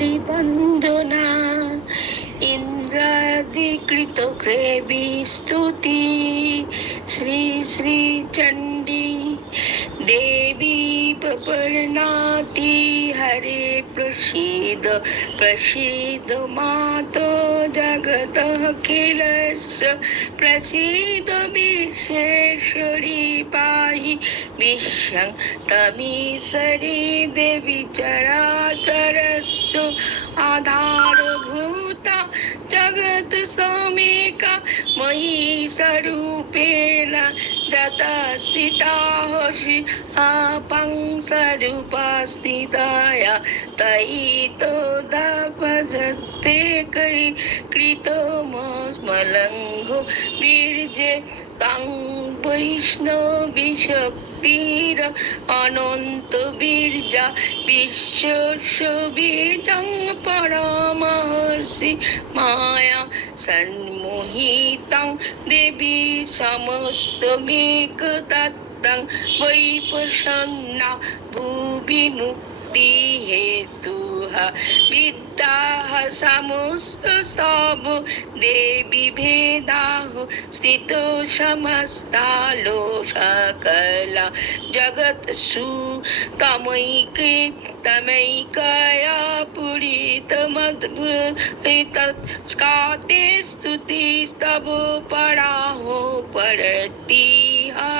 শ্রীবন্দনা ইন্দ্রাদিকৃত গ্রেবী স্তুতি শ্রী শ্রী চণ্ডী দেবী প্রপন্নাতি হরে প্রসীদ প্রসীদ মাতো জগতঃ কিলস্য প্রসীদ বিশ্বেশ্বরী পাহি বিশ্বং তমীশ্বরী দেবী চরাচরস্য आधारभूता जगत समेका महिषरूपेण जता स्थिता अपंसरूपस्थिताया तयि तो भजते कै कृतमस्मलङ्घो बीर्जे तं वैष्णवीशक्तिर अनन्त बीर्जा विश्वस्य बीजं परमहंसि माया सन्मोहितं देवी समस्तमेकतत्तं वै प्रसन्ना भुवि मुक्ति हेतुः विद्याः समस्त सब देवी भेदाः स्थितो समस्तालो सकला जगत्सु तमैके तमैकया पूरितमद्भुतस्काते स्तुतिस्तव पराहो परतिहा।